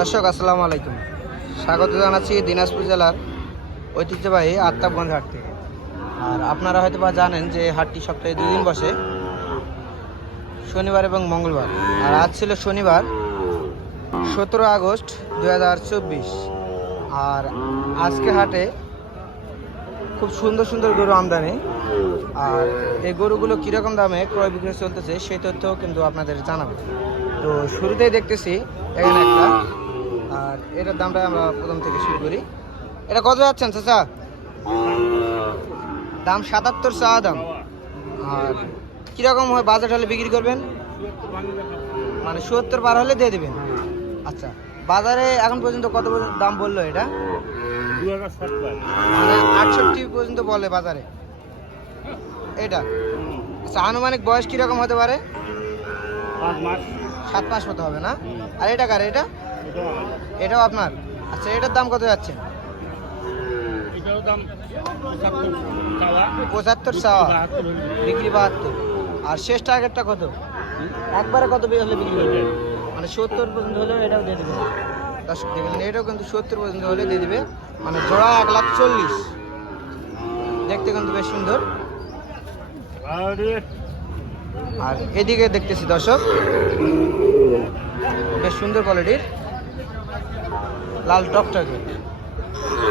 দর্শক আসসালামু আলাইকুম, স্বাগত জানাচ্ছি দিনাজপুর জেলার ঐতিহ্যবাহী আফতাবগঞ্জ হাট থেকে। আর আপনারা হয়তো বা জানেন যে হাটটি সপ্তাহে 2 দিন বসে, শনিবার এবং মঙ্গলবার। আর আজ ছিল শনিবার 17 আগস্ট 2024। আর আজকে হাটে খুব সুন্দর সুন্দর গরু আমদানি। আর এই গরুগুলো কীরকম দামে ক্রয় বিক্রয় চলতেছে সেই তথ্যও কিন্তু আপনাদের জানাবো। তো শুরুতেই দেখতেছি এখানে একটা, আর এটার দামটা আমরা প্রথম থেকে শুরু করি। এটা কত যাচ্ছেন চাচা? দাম 77 চাওয়া দাম। আর কীরকম হয় বাজেট হলে বিক্রি করবেন? মানে 70 পার হলে দিয়ে দেবেন। আচ্ছা, বাজারে এখন পর্যন্ত কত পর্যন্ত দাম বললো এটা? মানে 68 পর্যন্ত বলে বাজারে এটা। আচ্ছা, আনুমানিক বয়স কীরকম হতে পারে? 7 মাস মতো হবে না? আর এটা কার? এটাও আপনার? আচ্ছা, এটার দাম কত যাচ্ছে? 75 চাওয়া, বিক্রি 72। আর শেষ টার্গেটটা কত? একবারে কত হলে বিক্রি করবে? মানে 70 পর্যন্ত হলেও এটাও দিয়ে দেবে। দর্শক দেখবেন, এটাও কিন্তু 70 পর্যন্ত হলে দিয়ে দেবে। মানে জোড়া 1,40,000। দেখতে কিন্তু বেশ সুন্দর। আর এদিকে দেখতেছি দর্শক, বেশ সুন্দর কোয়ালিটির লাল টকটকে।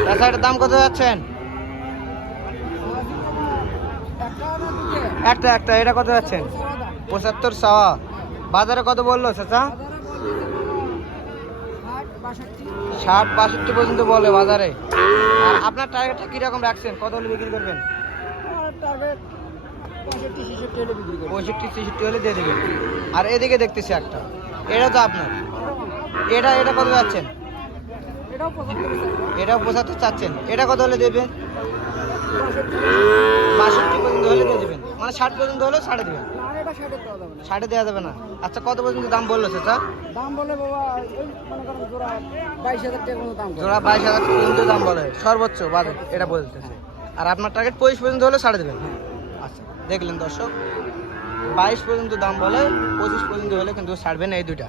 তাছাড়া এটার দাম কত যাচ্ছেন? একটা এটা কত যাচ্ছেন? 75 চাওয়া। বাজারে কত বললো চাচা? 60-62 পর্যন্ত বলে বাজারে। আর আপনার টার্গেটটা কিরকম রাখছেন? কত হলে বিক্রি করবেন? 65-66 হলে দিয়ে দেবেন। আর এদিকে দেখতেছি একটা, এটা তো আপনার। এটা কত যাচ্ছেন? এটাও 75 চাচ্ছেন। এটা কত হলে দেবেন? 62 পর্যন্ত হলে দিয়ে দেবেন। মানে 60 পর্যন্ত হলে ছাড়ে দেবেন। 60 দেওয়া যাবে না? আচ্ছা, কত পর্যন্ত দাম বললো চাচা? দাম বলে বাবা জোড়া 22,000 টাকা দাম। জোড়া 22,000 পর্যন্ত দাম বলে সর্বোচ্চ বাজেট এটা বলতেছে। আর আপনার টার্গেট 25 পর্যন্ত হলে ছাড়ে দেবেন। আচ্ছা, দেখলেন দর্শক, 22 পর্যন্ত দাম বলে, 25 পর্যন্ত হলে কিন্তু ছাড়বেন এই দুইটা।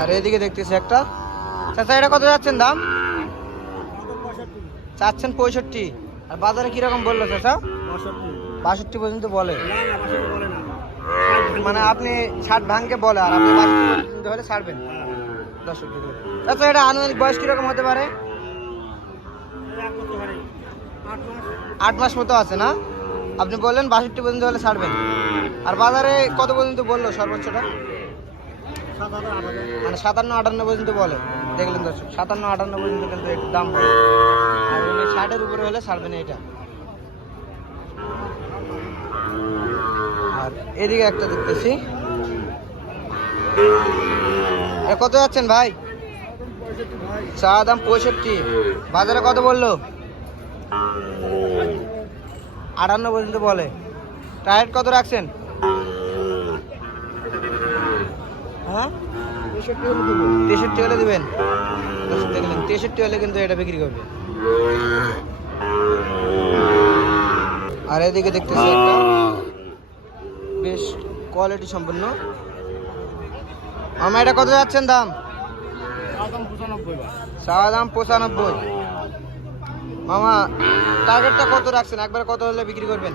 আর এদিকে দেখতেছি একটা, চাচা এটা কত যাচ্ছেন দাম? চাচ্ছেন 65। আর বাজারে কিরকম বললো চাচা? 62 পর্যন্ত বলে। মানে আপনি 60 ভাঙকে বলে, আর আপনি 62 পর্যন্ত হলে ছাড়বেন। দর্শক চাচা, এটা আনুমানিক বয়স কিরকম হতে পারে? 8 মাস মতো আছে না? আপনি বললেন 62 পর্যন্ত হলে ছাড়বেন। আর বাজারে কত পর্যন্ত বললো সর্বোচ্চটা? মানে 57-58 পর্যন্ত বলে। দেখলেন দর্শক, 57-58 পর্যন্ত কিন্তু একটু দাম বলে। আর 60-এর উপরে হলে ছাড়বেন এটা। আর এদিকে একটা দেখতেছি, কত যাচ্ছেন ভাই? চা দাম 65। বাজারে কত বললো? 58 পর্যন্ত বলে। টার্গেট কত রাখছেন? হ্যাঁ, 63 হলে দিবেন। দেখলেন, 63 হলে কিন্তু এটা বিক্রি করবে। আর এদিকে দেখতেছি একটা বেশ কোয়ালিটি সম্পন্ন। মামা, এটা কত যাচ্ছেন দাম? চাওয়া দাম 95। মামা, টার্গেটটা কত রাখছেন? একবারে কত হলে বিক্রি করবেন?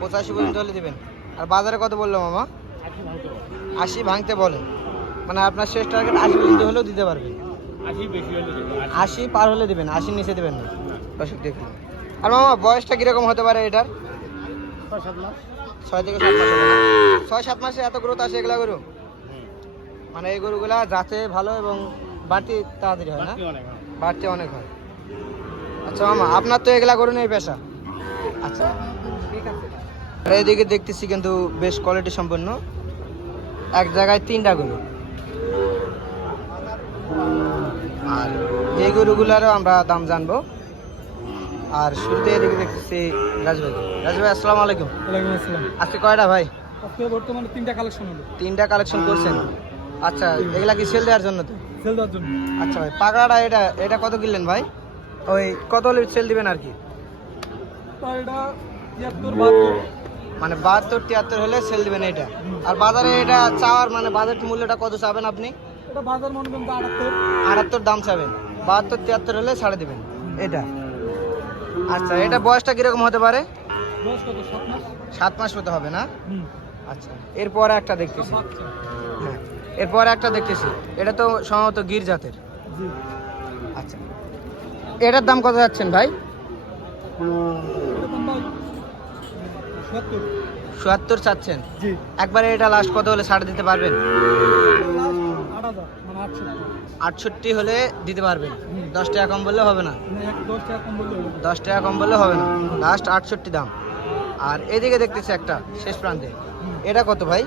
85 পর্যন্ত হলে দিবেন। আর বাজারে কত বললো মামা? 80 ভাঙতে বলে। মানে আপনার শেষ টার্গেট 80 পর্যন্ত হলেও দিতে পারবেন। 80 পার হলে দিবেন, 80 নিচে দেবেন না। দর্শক দেখুন। আর মামা, বয়সটা কিরকম হতে পারে এটার? 6 থেকে 7 মাস হবে না? 6-7 মাসে এত গ্রোথ আসে এগুলা গরু? মানে এই গরুগুলা যাতে ভালো এবং বাড়তি তাড়াতাড়ি হয় না? বাড়তি অনেক হয়। আচ্ছা মামা, আপনার তো এগুলা গরু নেই পেশা? আচ্ছা, ঠিক আছে। আর এদিকে দেখতেছি কিন্তু বেশ কোয়ালিটি সম্পন্ন, এক জায়গায় 3টা গরু। আর এই গরুগুলারও আমরা দাম জানবো। আর শুরুতে এদিকে দেখতেছি রাজু ভাই, আসসালামু আলাইকুম। ওয়ালাইকুম আসসালাম। আজকে কয়টা ভাই? আজকে বর্তমানে 3টা কালেকশন হলো। 3টা কালেকশন করছেন? আচ্ছা, এগুলা কি সেল দেওয়ার জন্য? তো সেল দেওয়ার জন্য। আচ্ছা ভাই, পাকড়াটা এটা কত কিনলেন ভাই? ওই কত হলে সেল দিবেন আর কি? তো এটা 73-72। মানে 72-73 হলে সেল দিবেন এটা। আর বাজারে এটা চাওয়ার মানে বাজেট মূল্যটা কত চাবেন আপনি? এটা বাজার মনে করেন 78। 78 দাম চাবেন, 72-73 হলে ছাড়ে দিবেন এটা। আচ্ছা, এটা বয়সটা কিরকম হতে পারে? বয়স কত? 7 মাস। 7 মাস হতে হবে না? হুম। আচ্ছা, এরপরে একটা দেখতেছি। বাচ্চা। হ্যাঁ, এরপরে একটা দেখতেছি, এটা তো সম্ভবত গির জাতের। জি। আচ্ছা, এটার দাম কত যাচ্ছেন ভাই? এটা দাম ভাই 70। ৭৪ চাচ্ছেন? জি। একবারে এটা লাস্ট কত হলে ছাড় দিতে পারবেন? 8000 মানে 68। 68 হলে দিতে পারবেন। হুম। 10 টাকা কম বললে হবে না? মানে 10 টাকা কম বললে হবে। 10 টাকা কম বললে হবে না, লাস্ট 68 দাম। আর এদিকে দেখতেছি একটা শেষ প্রান্তে, এটা কত ভাই?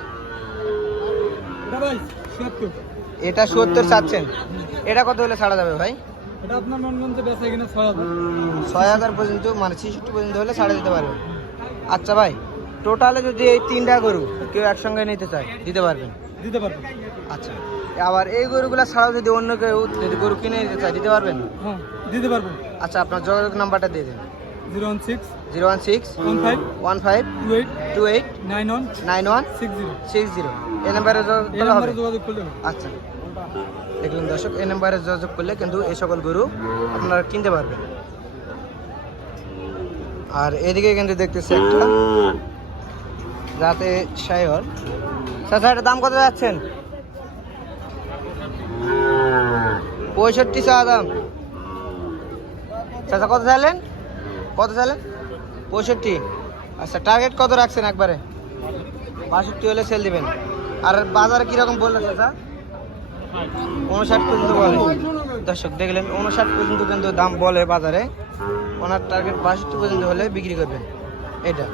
এটা ভাই 70। এটা ৭০ চাচ্ছেন, এটা কত হলে ছাড়া যাবে ভাই? এটা আপনার মনগঞ্জে বেচে কিনা 6000। ৬,০০০ পর্যন্ত, মানে ৬৬ পর্যন্ত হলে ছাড়া দিতে পারবেন। আচ্ছা ভাই, টোটালে যদি এই 3টা গরু কেউ একসঙ্গে নিতে চায় দিতে পারবেন? দিতে পারবেন। আচ্ছা, আবার এই গরুগুলা ছাড়াও যদি অন্য কেউ যদি গরু কিনে নিতে চায় দিতে পারবেন? হ্যাঁ দিতে পারবেন। আচ্ছা, আপনার যোগাযোগ নাম্বারটা দিয়ে দিন। 016 016 15 15 28 28 91 91 60। 60। এই নাম্বারে এই যোগাযোগ করলে নাম্বারে হবে? যোগাযোগ করলে হবে। আচ্ছা, দেখলেন দর্শক, এই নাম্বারে যোগাযোগ করলে কিন্তু এই সকল গরু আপনারা কিনতে পারবেন। আর এদিকে কিন্তু দেখতেছি একটা যাতে শাইওয়াল। চাচা, এটার দাম কত যাচ্ছেন? 65 চা দাম। চাচা কত চাইলেন? কত চাইলেন? 65। আচ্ছা, টার্গেট কত রাখছেন একবারে? 62 হলে সেল দিবেন। আর বাজারে কিরকম বললো চাচা? 59 পর্যন্ত বলে। দর্শক দেখলেন, 59 পর্যন্ত কিন্তু দাম বলে বাজারে। ওনার টার্গেট 62 পর্যন্ত হলে বিক্রি করবেন এটা।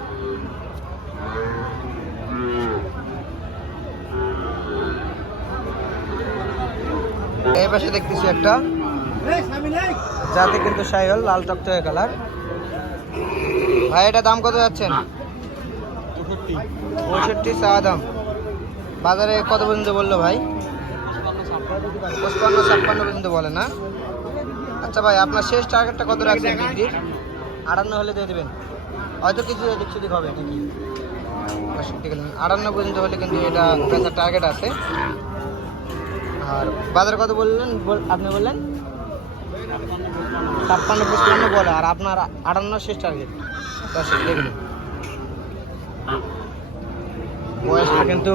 এই পাশে দেখতেছি একটা যাতে কিন্তু শাইওয়াল, লাল টকটকে কালার। ভাই, এটা দাম কত যাচ্ছেন? 65 চা দাম। বাজারে কত পর্যন্ত বললো ভাই? 55-56 পর্যন্ত বলে না? আচ্ছা ভাই, আপনার শেষ টার্গেটটা কত রাখছেন বিক্রির? 58 হলে দিয়ে দেবেন, হয়তো কিছু এদিক সেদিক হবে নাকি? 58 পর্যন্ত হলে কিন্তু এটা বেচার টার্গেট আছে। আর বাজারে কত বললেন আপনি? বললেন 56-55 বলে, আর আপনার 58 শেষ টার্গেট। দর্শক দেখলেন, বয়সটা কিন্তু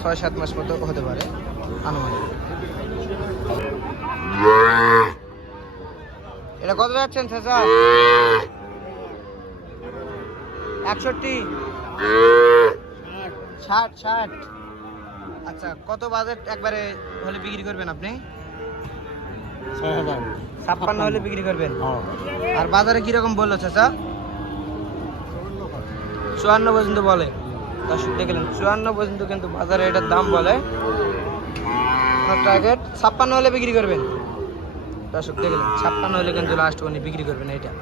6-7 মাস মতো হতে পারে আনুমানিক। এটা কত যাচ্ছেন চাচা? 61 60। আচ্ছা, কত বাজেট একবারে হলে বিক্রি করবেন আপনি? 56 হলে বিক্রি করবেন। আর বাজারে কিরকম বললো চাচা? 54 পর্যন্ত বলে। দর্শক দেখলেন, 54 পর্যন্ত কিন্তু বাজারে এটার দাম বলে। আপনার টার্গেট 56 হলে বিক্রি করবেন। দর্শক দেখলেন, 56 হলে কিন্তু লাস্ট উনি বিক্রি করবেন এটা।